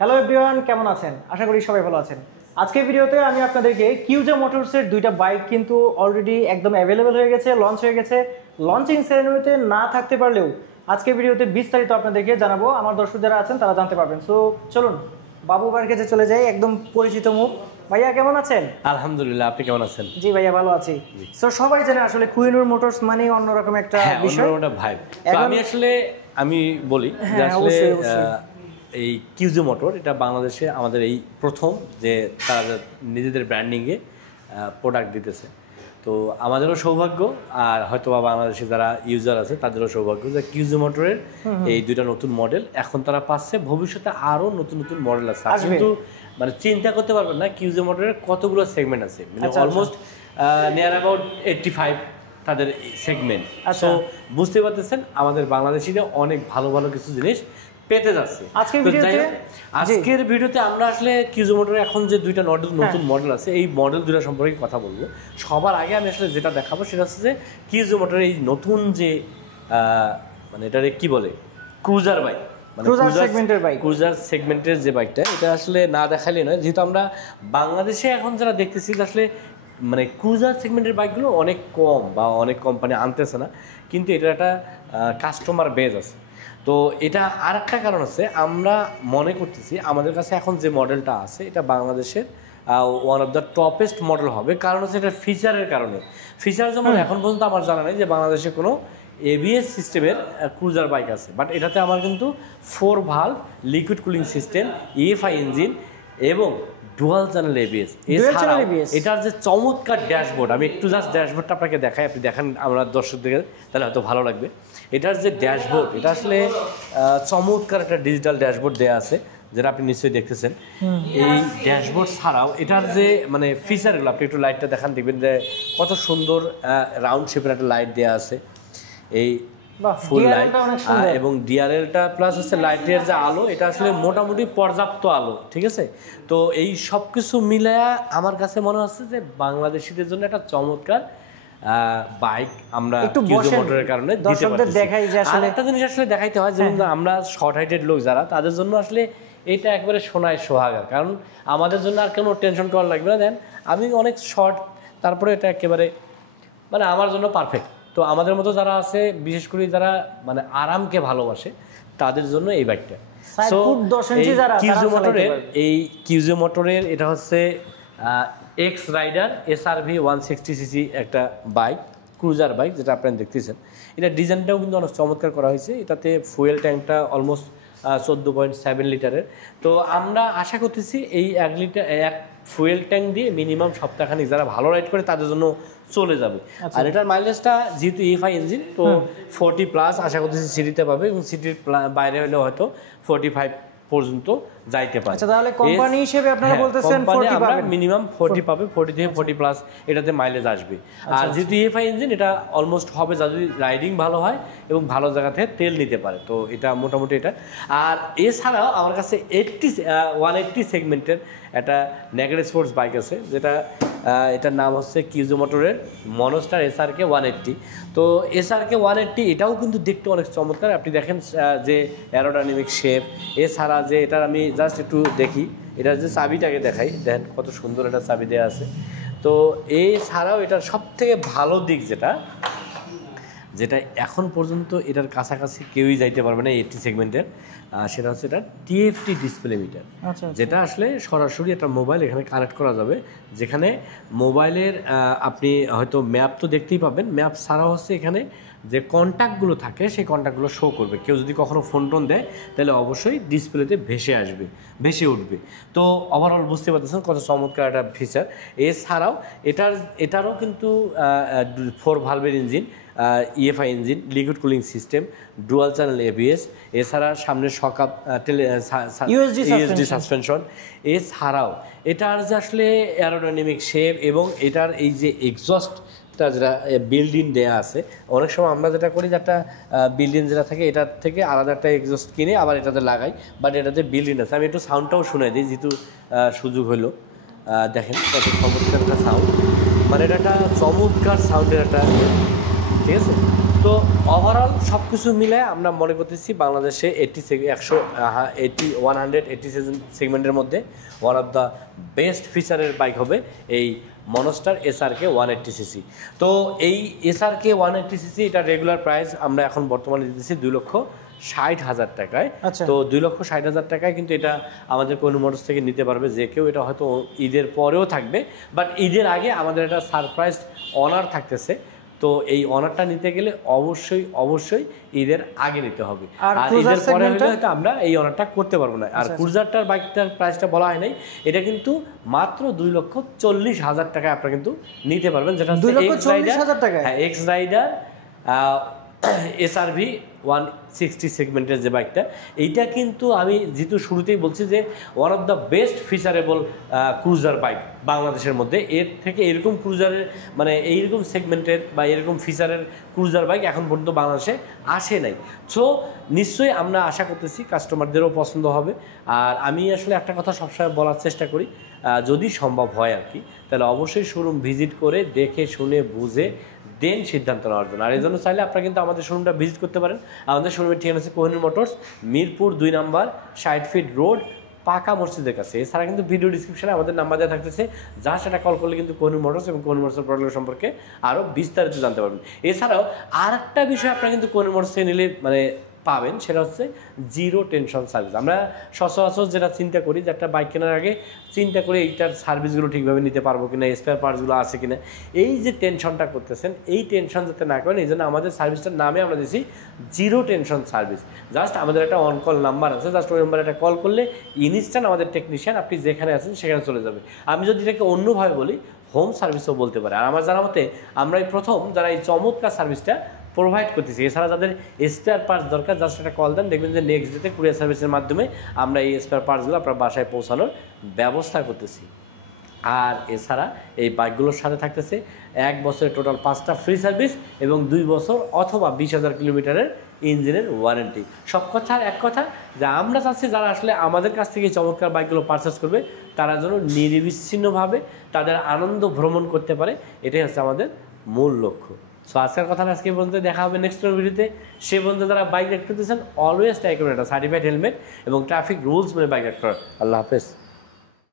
Hello everyone, কেমন আছেন? আশা করি সবাই ভালো আছেন। আজকের ভিডিওতে আমি আপনাদেরকে কিউজে মোটরসের দুইটা বাইক কিন্তু অলরেডি একদম অ্যাভেলেবেল হয়ে গেছে, লঞ্চ হয়ে গেছে। লঞ্চিং সেরেমনিতে না থাকতে পারলেও আজকের ভিডিওতে বিস্তারিত আপনাদেরকে জানাবো। আমার দর্শক যারা আছেন তারা জানতে পারবেন। সো চলুন বাবু ভাইয়ের কাছে চলে যাই, একদম পরিচিত মুখ। ভাইয়া কেমন আছেন? আলহামদুলিল্লাহ, আপনি কেমন আছেন? জি ভাইয়া ভালো আছি। সো সবাই জানে আসলে কোহিনূর মোটরস মানে অন্যরকম একটা বিষয়, অন্যরকম একটা ভাইব। তো আমি বলি যে আসলে এই কিউজে মোটর এটা বাংলাদেশে আমাদের এই প্রথম যে তারা নিজেদের ব্র্যান্ডিংয়ে প্রোডাক্ট দিতেছে। তো আমাদেরও সৌভাগ্য, আর হয়তো বা বাংলাদেশে যারা ইউজার আছে তাদেরও সৌভাগ্য যে কিউজে মোটরের এই দুইটা নতুন মডেল এখন তারা পাচ্ছে। ভবিষ্যতে আরও নতুন নতুন মডেল আছে, কিন্তু মানে চিন্তা করতে পারবেন না কিউজে মোটরের কতগুলো সেগমেন্ট আছে, মানে অলমোস্ট নিয়ার অ্যাবাউট 85 তাদের সেগমেন্ট। সো বুঝতে পারতেছেন আমাদের বাংলাদেশিরা অনেক ভালো ভালো কিছু জিনিস পেতে যাচ্ছে। আজকের ভিডিওতে আমরা আসলে কিউজে মোটরের এখন যে দুইটা নতুন মডেল আছে এই মডেল দুটো সম্পর্কে কথা বলবো। সবার আগে আমি আসলে যেটা দেখাবো সেটা হচ্ছে যে কিউজে মোটরের এই নতুন যে মানে এটারে কি বলে ক্রুজার বাইক, মানে ক্রুজার সেগমেন্টের যে বাইকটা, এটা আসলে না দেখালে নয়, যেহেতু আমরা বাংলাদেশে এখন যারা দেখতেছি আসলে মানে ক্রুজার সেগমেন্টের বাইকগুলো অনেক কম বা অনেক কোম্পানি আনতেছে না, কিন্তু এটার একটা কাস্টমার বেজ আছে। তো এটা আর একটা কারণ আছে, আমরা মনে করতেছি আমাদের কাছে এখন যে মডেলটা আছে এটা বাংলাদেশের one of the toppest model হবে। কারণ হচ্ছে এটা ফিচারের কারণে। ফিচার যেমন এখন পর্যন্ত আমার জানা নেই যে বাংলাদেশে কোনো এবিএস সিস্টেমের ক্রুজার বাইক আছে, বাট এটাতে আমার কিন্তু 4 valve liquid cooling system, EFI engine এবং ডুয়াল চ্যানেল এবিএস। এছাড়াও এটার যে চমৎকার ড্যাশবোর্ড, আমি একটু জাস্ট ড্যাশবোর্ডটা আপনাকে দেখাই, আপনি দেখেন আমরা দর্শকদের তাহলে হয়তো ভালো লাগবে। এটার যে ড্যাশবোর্ড, এটা আসলে চমৎকার একটা ডিজিটাল ড্যাশবোর্ড দেওয়া আছে, যেটা আপনি নিশ্চয়ই দেখতেছেন। এই ড্যাশবোর্ড ছাড়াও এটার যে মানে ফিচারগুলো, আপনি একটু লাইটটা দেখান, দেখবেন যে কত সুন্দর রাউন্ড শেপের একটা লাইট দেওয়া আছে, এই ফুল লাইট এবং ডিআরএলটা প্লাস হচ্ছে লাইটের যে আলো, এটা আসলে মোটামুটি পর্যাপ্ত আলো, ঠিক আছে। তো এই সব কিছু মিলায়া আমার কাছে মনে হচ্ছে যে বাংলাদেশিদের জন্য একটা চমৎকার বাইক আমরা কিউজে মোটরের কারণে দিতে পারতেছি। আর একটা জিনিস আসলে দেখাইতে হয়, যেমন আমরা শর্ট হাইটেড লোক যারা, তাদের জন্য আসলে এটা একবারে সোনায় সোহাগা, কারণ আমাদের জন্য আর কোনো টেনশন করা লাগবে না। দেন আমি অনেক শর্ট, তারপরে এটা একেবারে মানে আমার জন্য পারফেক্ট। তো আমাদের মতো যারা আছে, বিশেষ করে যারা মানে আরামকে ভালোবাসে, তাদের জন্য এই বাইকটা। সো এই কিউজে মোটরের এটা হচ্ছে এক্স রাইডার SRV 160cc একটা বাইক, ক্রুজার বাইক, যেটা আপনারা দেখতেছেন। এটা ডিজাইনটাও কিন্তু অনেক চমৎকার করা হয়েছে। এটাতে ফুয়েল ট্যাঙ্কটা অলমোস্ট 14.7 লিটারের। তো আমরা আশা করতেছি এই 1 ফুয়েল ট্যাঙ্ক দিয়ে মিনিমাম সপ্তাহখানিক যারা ভালো রাইড করে তাদের জন্য চলে যাবে। আর এটার মাইলেজটা যেহেতু ইএফআই ইঞ্জিন, তো 40+ আশা করতেছি সিটিতে পাবে, এবং সিটির বাইরে হলেও হয়তো 45 পর্যন্ত যাইতে পারে। আচ্ছা, তাহলে কোম্পানি হিসেবে আপনারা বলতেছেন 40 পাবে, মিনিমাম 40 পাবে, 40 থেকে 40+ এটাতে মাইলেজ আসবে। আর যেহেতু ইএফআই ইঞ্জিন, এটা অলমোস্ট হবে যদি রাইডিং ভালো হয় এবং ভালো জায়গা থেকে তেল নিতে পারে, তো এটা মোটামুটি এটা। আর এছাড়াও আমার কাছে 180 সেগমেন্টের একটা নেকেড স্পোর্টস বাইক আছে, যেটা এটার নাম হচ্ছে কিউজে মোটরের মনস্টার SRK 180। তো SRK 180 এটাও কিন্তু দেখতে অনেক চমৎকার। আপনি দেখেন যে অ্যারোডাইনামিক শেপ, এছাড়া যে এটার আমি জাস্ট একটু দেখি, এটার যে চাবিটাকে দেখাই, দেখেন কত সুন্দর একটা চাবি দেওয়া আছে। তো এছাড়াও এটার সবথেকে ভালো দিক যেটা এখন পর্যন্ত এটার কাছাকাছি কেউই যাইতে পারবে না 80 সেগমেন্টের, সেটা হচ্ছে এটা TFT ডিসপ্লে মিটার, যেটা আসলে সরাসরি একটা মোবাইল এখানে কানেক্ট করা যাবে, যেখানে মোবাইলের আপনি হয়তো ম্যাপ তো দেখতেই পাবেন, ম্যাপ ছাড়াও হচ্ছে এখানে যে কন্ট্যাক্টগুলো থাকে সেই কন্ট্যাক্টগুলো শো করবে। কেউ যদি কখনো ফোন টোন দেয় তাহলে অবশ্যই ডিসপ্লেতে ভেসে উঠবে। তো ওভারঅল বুঝতে পারতেছেন কত চমৎকার একটা ফিচার। এছাড়াও এটারও কিন্তু 4 ভালভের engine, EFI engine, liquid cooling system, dual channel ABS, এছাড়া সামনে শকআপ ইউএসডি সাসপেনশন। এছাড়াও এটার যে আসলে অ্যারোডাইনামিক শেপ এবং এটার এই যে এক্সস্ট যেটা বিল্ডিং দেয়া আছে, অনেক সময় আমরা যেটা করি যে একটা বিল্ডিং যেটা থাকে এটার থেকে আলাদা একটা এক্সস্ট কিনে আবার এটাতে লাগাই, বাট এটাতে বিল্ডিং আছে। আমি একটু সাউন্ডটাও শুনে দিই, যেহেতু সুযোগ হলো। দেখেন কত চমৎকার একটা সাউন্ড, মানে এটা একটা চমৎকার সাউন্ডের একটা, ঠিক আছে। তো ওভারঅল সব কিছু মিলে আমরা মনে করতেছি বাংলাদেশে 180 সেগমেন্টের মধ্যে ওয়ান অফ দ্য বেস্ট ফিচারের বাইক হবে এই মনস্টার এসআরকে 180cc। তো এই এসআরকে 180cc এটা রেগুলার প্রাইস আমরা এখন বর্তমানে দিতেছি 2,60,000 টাকায়। তো 2,60,000 টাকায় কিন্তু এটা আমাদের কোন মোটরস থেকে নিতে পারবে যে কেউ। এটা হয়তো ঈদের পরেও থাকবে, বাট ঈদের আগে আমাদের একটা সারপ্রাইজ অনার থাকতেছে। তো এই অনারটা নিতে গেলে অবশ্যই ঈদের আগে নিতে হবে, আর ঈদের পরে হলে হয়তো আমরা এই অনারটা করতে পারবো না। আর ক্রুজারটার বাইকটার প্রাইসটা বলা হয় নাই, এটা কিন্তু মাত্র 2,40,000 টাকায় আপনারা কিন্তু নিতে পারবেন, যেটা হচ্ছে এক্স রাইডার SRV 160 সেগমেন্টের যে বাইকটা। এইটা কিন্তু আমি যেহেতু শুরুতেই বলছি যে one of the best featurable cruiser bike বাংলাদেশের মধ্যে। এর থেকে এরকম ক্রুজারের মানে এইরকম সেগমেন্টের বা এরকম ফিচারের ক্রুজার বাইক এখন পর্যন্ত বাংলাদেশে আসে নাই। সো নিশ্চয়ই আমরা আশা করতেছি কাস্টমারদেরও পছন্দ হবে। আর আমি আসলে একটা কথা সবসময় বলার চেষ্টা করি, যদি সম্ভব হয় আর কি, তাহলে অবশ্যই শোরুম ভিজিট করে দেখে শুনে বুঝে দেন সিদ্ধান্ত নেওয়ার জন্য। আর এই জন্য চাইলে আপনারা কিন্তু আমাদের শোরুমটা ভিজিট করতে পারেন। আমাদের শোরুমের ঠিকানা আছে কোহিনূর মোটরস, মিরপুর 2 নম্বর 60 ফিট রোড, পাকা মসজিদের কাছে। এছাড়া কিন্তু ভিডিও ডিসক্রিপশনে আমাদের নাম্বার দেওয়া থাকতেছে, যা সেটা কল করলে কিন্তু কোহিনূর মোটরস এবং কোহিনূর মোটরসের প্রোডাক্ট সম্পর্কে আরও বিস্তারিত জানতে পারবেন। এছাড়াও আর একটা বিষয় আপনারা কিন্তু কোহিনূর মোটরস থেকে নিলে মানে পাবেন, সেটা হচ্ছে জিরো টেনশন সার্ভিস। আমরা সচরাচর যেটা চিন্তা করি যে একটা বাইক কেনার আগে চিন্তা করে এইটার সার্ভিসগুলো ঠিকভাবে নিতে পারবো কিনা, স্পেয়ার পার্টসগুলো আছে কিনা, এই যে টেনশনটা করতেছেন, এই টেনশন যাতে না করেন এই জন্য আমাদের সার্ভিসটার নামে আমরা দিয়েছি জিরো টেনশন সার্ভিস। জাস্ট আমাদের একটা অন কল নাম্বার আছে, জাস্ট ওই নাম্বারে একটা কল করলে ইনস্ট্যান্ট আমাদের টেকনিশিয়ান আপনি যেখানে আছেন সেখানে চলে যাবে। আমি যদি এটাকে অন্যভাবে বলি, হোম সার্ভিসও বলতে পারে। আর আমার জানা মতে আমরা এই প্রথম যারা এই চমৎকার সার্ভিসটা প্রোভাইড করতেছি। এছাড়া যাদের স্পেয়ার পার্টস দরকার, জাস্ট একটা কল দেন, দেখবেন যে নেক্সট ডেতে কুরিয়ার সার্ভিসের মাধ্যমে আমরা এই স্পেয়ার পার্টসগুলো আপনার বাসায় পৌঁছানোর ব্যবস্থা করতেছি। আর এছাড়া এই বাইকগুলোর সাথে থাকতেছে 1 বছরের টোটাল 5টা ফ্রি সার্ভিস এবং 2 বছর অথবা 20,000 কিলোমিটারের ইঞ্জিনের ওয়ারেন্টি। সব কথার এক কথা যে আমরা চাচ্ছি যারা আসলে আমাদের কাছ থেকে চমৎকার বাইকগুলো পারচেস করবে তারা যেন নিরবিচ্ছিন্নভাবে তাদের আনন্দ ভ্রমণ করতে পারে, এটাই হচ্ছে আমাদের মূল লক্ষ্য। সো আজকের কথা আজকে পর্যন্ত, দেখা হবে নেক্সট ভিডিওতে। সে পর্যন্ত যারা বাইক রাইড করতেছেন অলওয়েজ ট্রাই করবেন একটা সার্টিফাইড হেলমেট এবং ট্রাফিক রুলস মেনে বাইক রাইড করার। আল্লাহ হাফেজ।